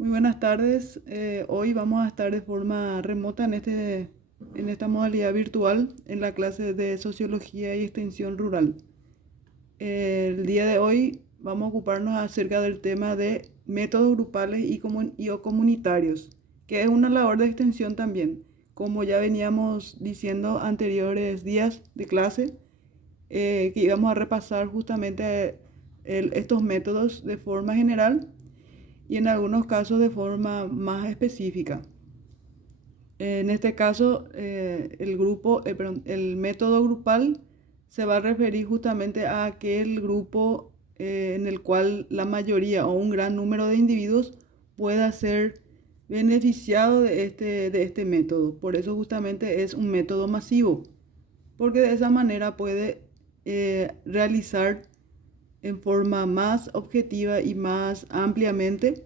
Muy buenas tardes. Hoy vamos a estar de forma remota en esta modalidad virtual en la clase de Sociología y Extensión Rural. El día de hoy vamos a ocuparnos acerca del tema de métodos grupales o comunitarios, que es una labor de extensión también. Como ya veníamos diciendo anteriores días de clase, que íbamos a repasar justamente estos métodos de forma general y en algunos casos de forma más específica. En este caso, el método grupal se va a referir justamente a aquel grupo en el cual la mayoría o un gran número de individuos pueda ser beneficiado de este método. Por eso justamente es un método masivo, porque de esa manera puede realizar en forma más objetiva y más ampliamente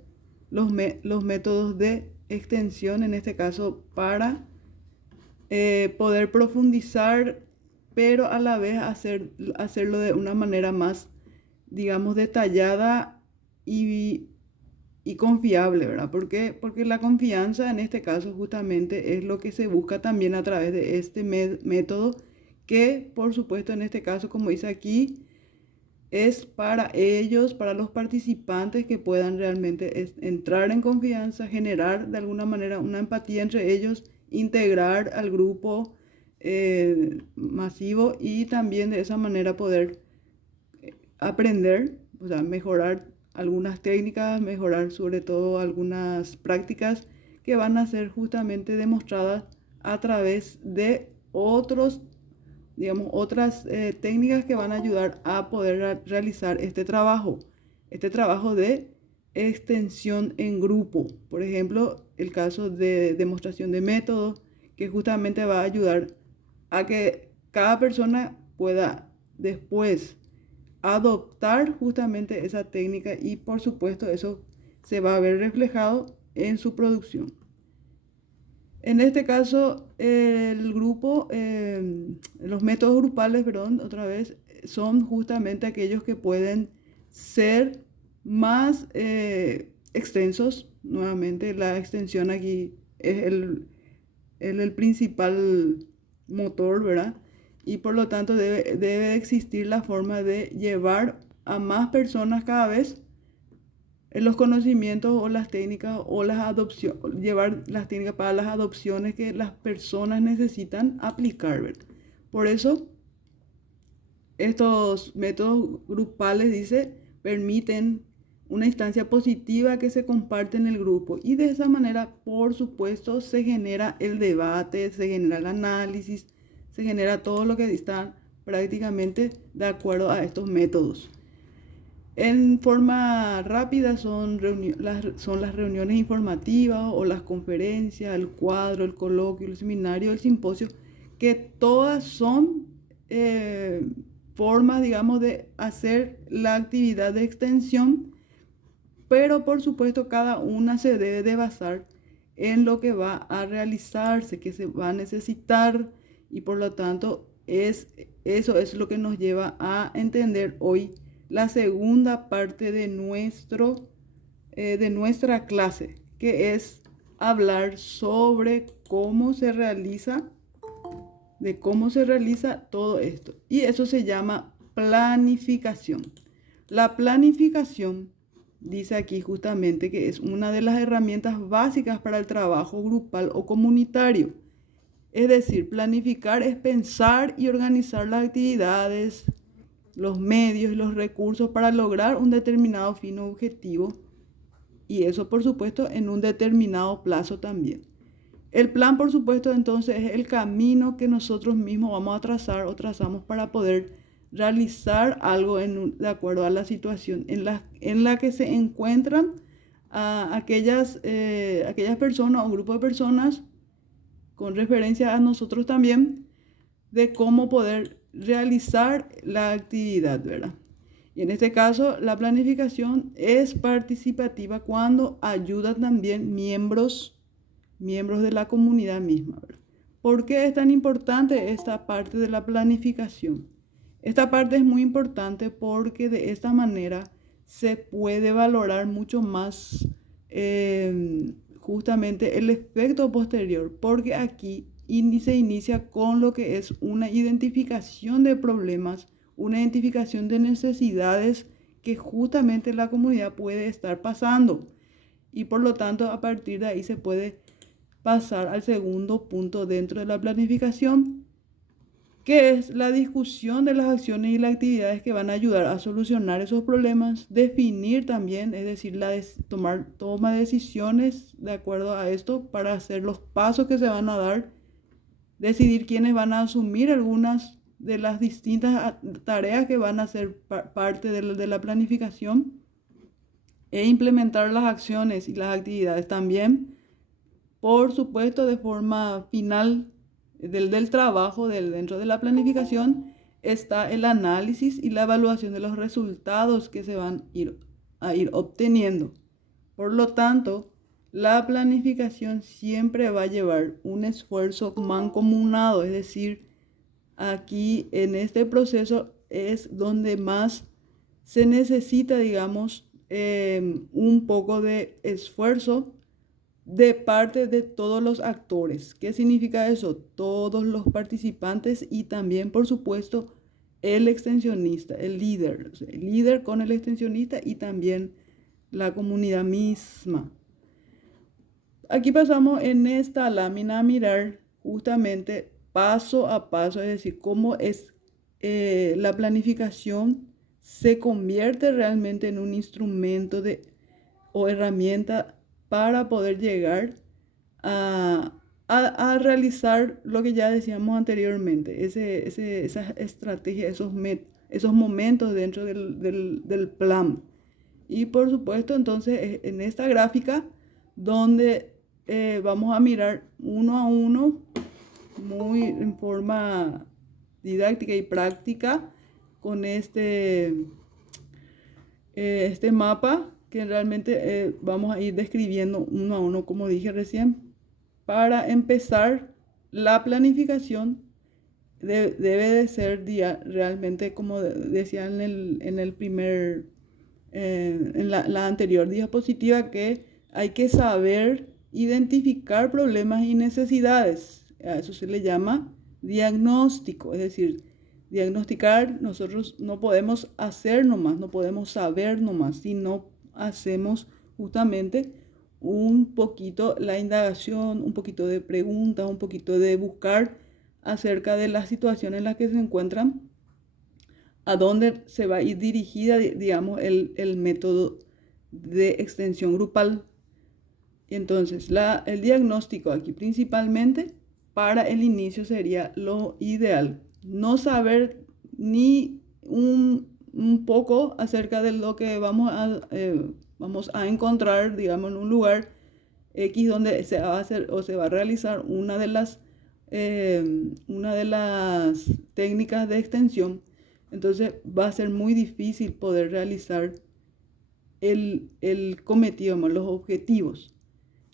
los métodos de extensión, en este caso para poder profundizar, pero a la vez hacerlo de una manera más, digamos, detallada y confiable, ¿verdad? Porque la confianza en este caso justamente es lo que se busca también a través de este método, que por supuesto en este caso, como dice aquí, es para ellos, para los participantes que puedan realmente entrar en confianza, generar de alguna manera una empatía entre ellos, integrar al grupo masivo y también de esa manera poder aprender, o sea, mejorar algunas técnicas, mejorar sobre todo algunas prácticas que van a ser justamente demostradas a través de otras técnicas que van a ayudar a poder realizar este trabajo de extensión en grupo. Por ejemplo, el caso de demostración de método, que justamente va a ayudar a que cada persona pueda después adoptar justamente esa técnica y por supuesto eso se va a ver reflejado en su producción. En este caso, los métodos grupales, perdón, otra vez, son justamente aquellos que pueden ser más extensos. Nuevamente, la extensión aquí es el principal motor, ¿verdad? Y por lo tanto debe existir la forma de llevar a más personas cada vez los conocimientos o las técnicas o las adopciones, llevar las técnicas para las adopciones que las personas necesitan aplicar, ¿verdad? Por eso, estos métodos grupales, dice, permiten una instancia positiva que se comparte en el grupo y de esa manera, por supuesto, se genera el debate, se genera el análisis, se genera todo lo que está prácticamente de acuerdo a estos métodos. En forma rápida son las reuniones informativas o las conferencias, el cuadro, el coloquio, el seminario, el simposio, que todas son formas, digamos, de hacer la actividad de extensión, pero por supuesto cada una se debe de basar en lo que va a realizarse, que se va a necesitar y por lo tanto eso es lo que nos lleva a entender hoy la segunda parte de nuestra clase, que es hablar sobre de cómo se realiza todo esto. Y eso se llama planificación. La planificación dice aquí justamente que es una de las herramientas básicas para el trabajo grupal o comunitario. Es decir, planificar es pensar y organizar las actividades, los medios y los recursos para lograr un determinado fin o objetivo, y eso por supuesto en un determinado plazo también. El plan, por supuesto, entonces es el camino que nosotros mismos vamos a trazar o trazamos para poder realizar algo de acuerdo a la situación en la que se encuentran aquellas personas o grupos de personas, con referencia a nosotros también, de cómo poder realizar la actividad, ¿verdad? Y en este caso, la planificación es participativa cuando ayuda también miembros de la comunidad misma, ¿verdad? ¿Por qué es tan importante esta parte de la planificación? Esta parte es muy importante porque de esta manera se puede valorar mucho más justamente el efecto posterior, porque aquí se inicia con lo que es una identificación de problemas, una identificación de necesidades que justamente la comunidad puede estar pasando. Y por lo tanto, a partir de ahí se puede pasar al segundo punto dentro de la planificación, que es la discusión de las acciones y las actividades que van a ayudar a solucionar esos problemas, definir también, es decir, toma de decisiones de acuerdo a esto para hacer los pasos que se van a dar, decidir quiénes van a asumir algunas de las distintas tareas que van a ser parte de la planificación e implementar las acciones y las actividades también, por supuesto, de forma final del trabajo dentro de la planificación está el análisis y la evaluación de los resultados que se van a ir obteniendo. Por lo tanto, la planificación siempre va a llevar un esfuerzo mancomunado, es decir, aquí en este proceso es donde más se necesita, digamos, un poco de esfuerzo de parte de todos los actores. ¿Qué significa eso? Todos los participantes y también, por supuesto, el extensionista, el líder con el extensionista y también la comunidad misma. Aquí pasamos en esta lámina a mirar justamente paso a paso, es decir, cómo es la planificación se convierte realmente en un instrumento o herramienta para poder llegar a realizar lo que ya decíamos anteriormente, esa estrategia, esos momentos dentro del plan. Y por supuesto, entonces, en esta gráfica, donde vamos a mirar uno a uno, muy en forma didáctica y práctica, con este mapa que realmente vamos a ir describiendo uno a uno, como dije recién. Para empezar, la planificación debe de ser realmente, como decía en la anterior diapositiva, que hay que saber identificar problemas y necesidades. A eso se le llama diagnóstico, es decir, diagnosticar. Nosotros no podemos hacer nomás, no podemos saber nomás, si no hacemos justamente un poquito la indagación, un poquito de preguntas, un poquito de buscar acerca de la situación en la que se encuentran, a dónde se va a ir dirigida, digamos, el método de extensión grupal. Entonces, el diagnóstico aquí principalmente para el inicio sería lo ideal. No saber ni un poco acerca de lo que vamos a encontrar, digamos, en un lugar X donde se va a hacer o se va a realizar una de las técnicas de extensión. Entonces va a ser muy difícil poder realizar el cometido, los objetivos.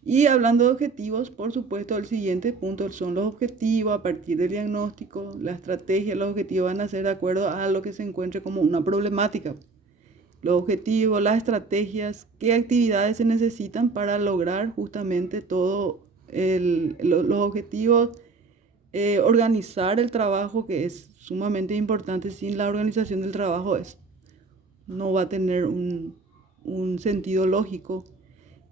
Y hablando de objetivos, por supuesto, el siguiente punto son los objetivos. A partir del diagnóstico, la estrategia, los objetivos van a ser de acuerdo a lo que se encuentre como una problemática. Los objetivos, las estrategias, qué actividades se necesitan para lograr justamente todo los objetivos, organizar el trabajo, que es sumamente importante. Sin la organización del trabajo no va a tener un sentido lógico.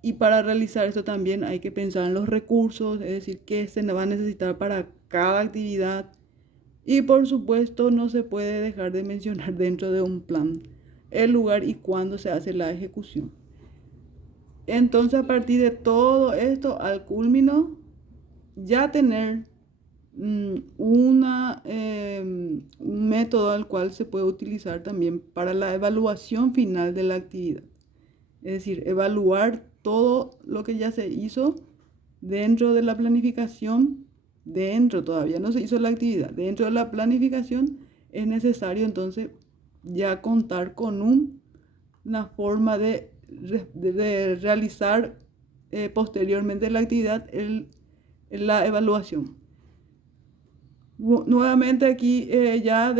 Y para realizar esto también hay que pensar en los recursos, es decir, qué se va a necesitar para cada actividad. Y por supuesto no se puede dejar de mencionar dentro de un plan el lugar y cuándo se hace la ejecución. Entonces, a partir de todo esto, al culmino, ya tener un método al cual se puede utilizar también para la evaluación final de la actividad. Es decir, evaluar todo lo que ya se hizo dentro de la planificación, todavía no se hizo la actividad, dentro de la planificación es necesario entonces ya contar con una forma de realizar posteriormente la actividad, la evaluación. Nuevamente aquí ya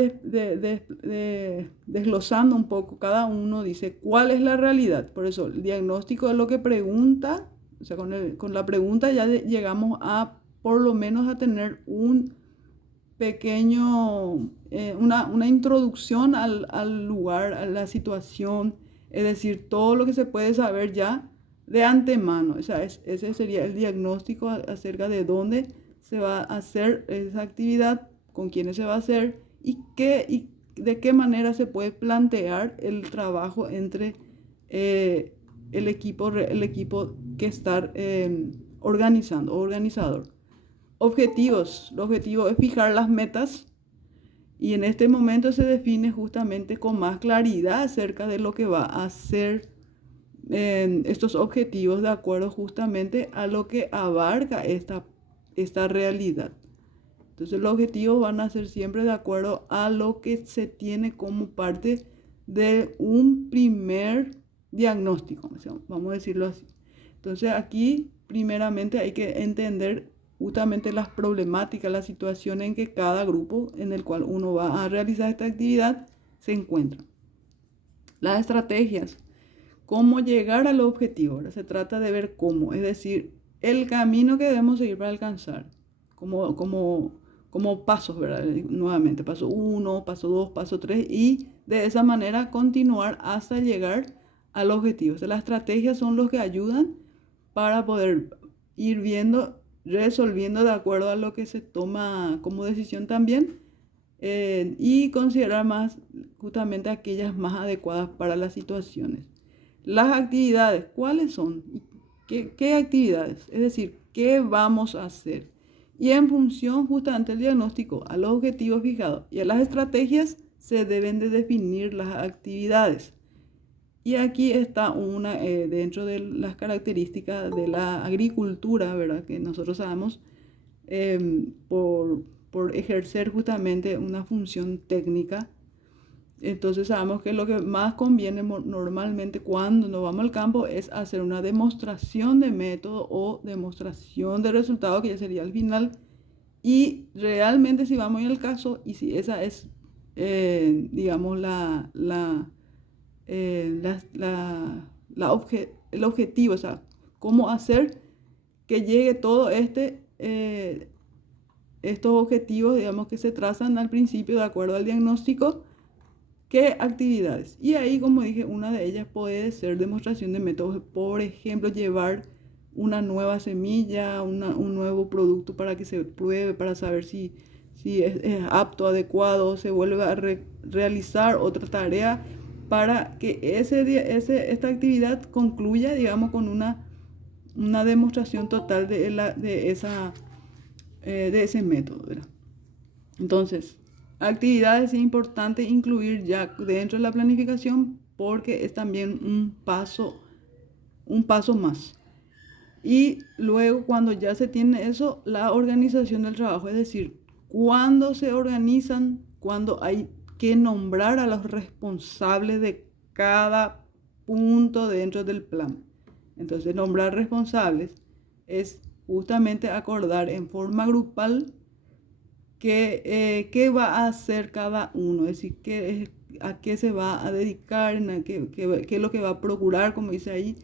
desglosando un poco, cada uno dice cuál es la realidad. Por eso el diagnóstico es lo que pregunta, o sea, con la pregunta ya llegamos a por lo menos a tener un pequeño, una introducción al lugar, a la situación, es decir, todo lo que se puede saber ya de antemano. O sea, ese sería el diagnóstico acerca de dónde se va a hacer esa actividad, con quiénes se va a hacer y de qué manera se puede plantear el trabajo entre el equipo que está organizando, organizador. Objetivos. El objetivo es fijar las metas y en este momento se define justamente con más claridad acerca de lo que va a hacer estos objetivos de acuerdo justamente a lo que abarca esta realidad. Entonces los objetivos van a ser siempre de acuerdo a lo que se tiene como parte de un primer diagnóstico, vamos a decirlo así. Entonces aquí primeramente hay que entender justamente las problemáticas, la situación en que cada grupo en el cual uno va a realizar esta actividad se encuentra. Las estrategias, cómo llegar al objetivo. Ahora se trata de ver cómo, es decir, el camino que debemos seguir para alcanzar, como pasos, ¿verdad? Nuevamente, paso 1, paso 2, paso 3 y de esa manera continuar hasta llegar al objetivo. O sea, las estrategias son los que ayudan para poder ir viendo, resolviendo de acuerdo a lo que se toma como decisión también y considerar más justamente aquellas más adecuadas para las situaciones. Las actividades, ¿cuáles son? ¿Qué actividades? Es decir, ¿qué vamos a hacer? Y en función justamente del diagnóstico, a los objetivos fijados y a las estrategias, se deben de definir las actividades. Y aquí está una, dentro de las características de la agricultura, ¿verdad? Que nosotros sabemos por ejercer justamente una función técnica. Entonces sabemos que lo que más conviene normalmente cuando nos vamos al campo es hacer una demostración de método o demostración de resultado, que ya sería al final. Y realmente si vamos al caso y si esa es, digamos, el objetivo, o sea, cómo hacer que llegue todo estos objetivos, digamos, que se trazan al principio de acuerdo al diagnóstico. ¿Qué actividades? Y ahí, como dije, una de ellas puede ser demostración de métodos. Por ejemplo, llevar una nueva semilla, un nuevo producto para que se pruebe, para saber si es apto, adecuado, se vuelve a realizar otra tarea para que esta actividad concluya, digamos, con una demostración total de ese método, ¿verdad? Entonces, actividades es importante incluir ya dentro de la planificación porque es también un paso más. Y luego cuando ya se tiene eso, la organización del trabajo, es decir, cuando se organizan, cuando hay que nombrar a los responsables de cada punto dentro del plan. Entonces, nombrar responsables es justamente acordar en forma grupal qué va a hacer cada uno, es decir, a qué se va a dedicar, qué es lo que va a procurar, como dice ahí.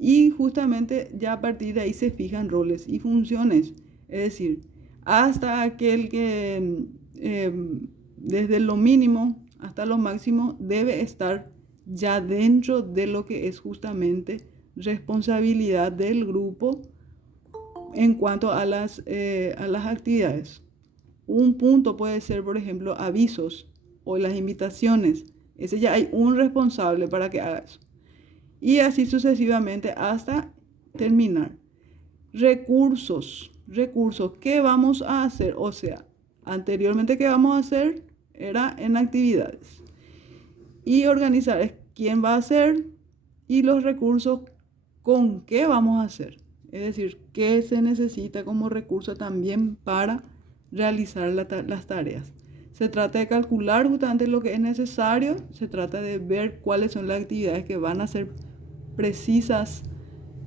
Y justamente ya a partir de ahí se fijan roles y funciones, es decir, hasta aquel que desde lo mínimo hasta lo máximo debe estar ya dentro de lo que es justamente responsabilidad del grupo en cuanto a las actividades. Un punto puede ser, por ejemplo, avisos o las invitaciones. Ese ya hay un responsable para que haga eso. Y así sucesivamente hasta terminar. Recursos. ¿Qué vamos a hacer? O sea, anteriormente, ¿qué vamos a hacer? Era en actividades. Y organizar es quién va a hacer y los recursos con qué vamos a hacer. Es decir, qué se necesita como recurso también para realizar las tareas. Se trata de calcular justamente lo que es necesario, se trata de ver cuáles son las actividades que van a ser precisas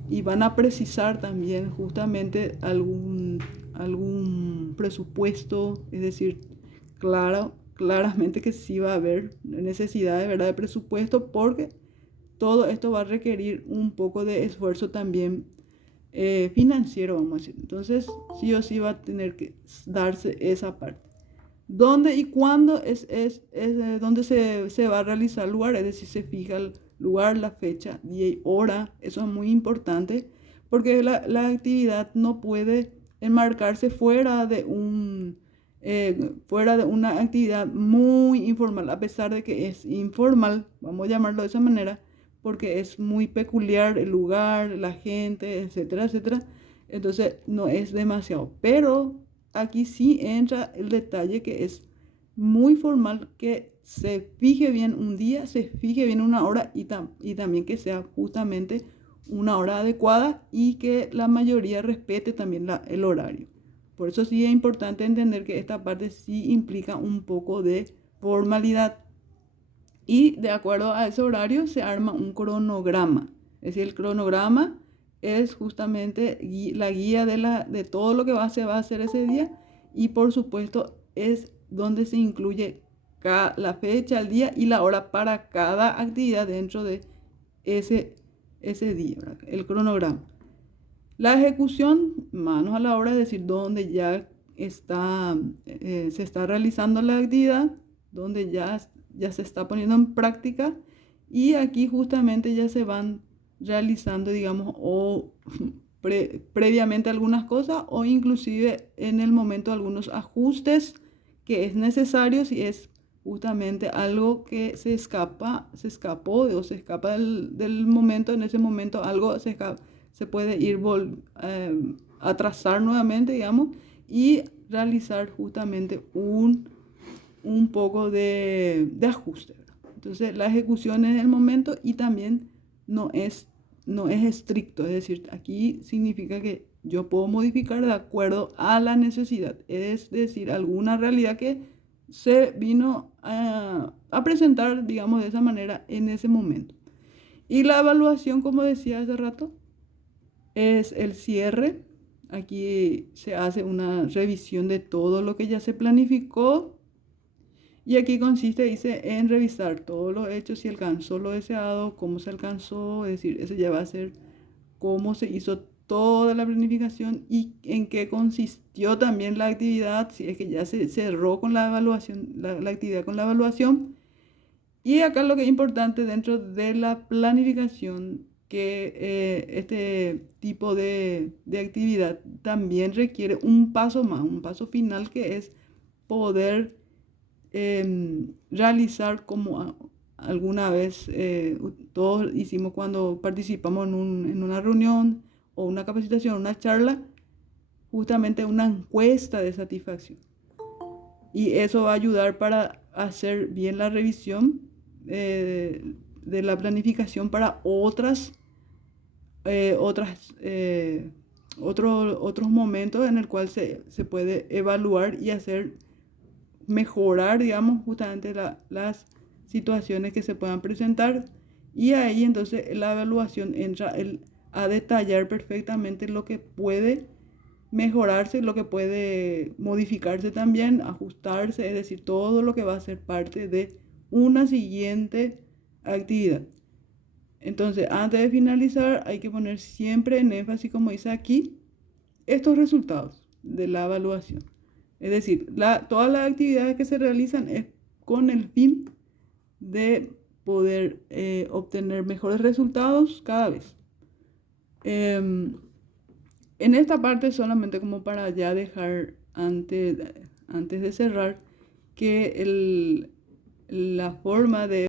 y van a precisar también justamente algún presupuesto, es decir, claramente que sí va a haber necesidad de verdad de presupuesto, porque todo esto va a requerir un poco de esfuerzo también financiero, vamos a decir. Entonces, sí o sí va a tener que darse esa parte. ¿Dónde y cuándo es donde se va a realizar el lugar? Es decir, se fija el lugar, la fecha, día y hora. Eso es muy importante porque la actividad no puede enmarcarse fuera de una actividad muy informal, a pesar de que es informal, vamos a llamarlo de esa manera, porque es muy peculiar el lugar, la gente, etcétera, etcétera. Entonces no es demasiado, pero aquí sí entra el detalle que es muy formal, que se fije bien un día, se fije bien una hora y también que sea justamente una hora adecuada y que la mayoría respete también el horario. Por eso sí es importante entender que esta parte sí implica un poco de formalidad. Y de acuerdo a ese horario se arma un cronograma. Es decir, el cronograma es justamente la guía de todo lo que se va a hacer ese día, y por supuesto es donde se incluye la fecha, el día y la hora para cada actividad dentro de ese día, ¿verdad? El cronograma. La ejecución, manos a la obra, es decir, donde ya se está realizando la actividad, donde ya se está poniendo en práctica, y aquí justamente ya se van realizando, digamos, o previamente algunas cosas, o inclusive en el momento algunos ajustes que es necesario si es justamente algo que se escapó o se escapa del momento. En ese momento algo se puede ir a trazar nuevamente, digamos, y realizar justamente un poco de ajuste. Entonces la ejecución es el momento y también no es estricto, es decir, aquí significa que yo puedo modificar de acuerdo a la necesidad, es decir, alguna realidad que se vino a presentar, digamos, de esa manera en ese momento. Y la evaluación, como decía hace rato, es el cierre. Aquí se hace una revisión de todo lo que ya se planificó. Y aquí consiste, dice, en revisar todos los hechos, si alcanzó lo deseado, cómo se alcanzó, es decir, eso ya va a ser cómo se hizo toda la planificación y en qué consistió también la actividad, si es que ya se cerró con la evaluación, la actividad con la evaluación. Y acá lo que es importante dentro de la planificación, que este tipo de actividad también requiere un paso más, un paso final, que es poder realizar como alguna vez todos hicimos cuando participamos en una reunión o una capacitación, una charla, justamente una encuesta de satisfacción. Y eso va a ayudar para hacer bien la revisión de la planificación para otros momentos en el cual se puede evaluar y mejorar, digamos, justamente las situaciones que se puedan presentar. Y ahí entonces la evaluación entra a detallar perfectamente lo que puede mejorarse, lo que puede modificarse también, ajustarse, es decir, todo lo que va a ser parte de una siguiente actividad. Entonces, antes de finalizar, hay que poner siempre en énfasis, como dice aquí, estos resultados de la evaluación. Es decir, todas las actividades que se realizan es con el fin de poder obtener mejores resultados cada vez. En esta parte, solamente como para ya dejar antes de cerrar, que la forma de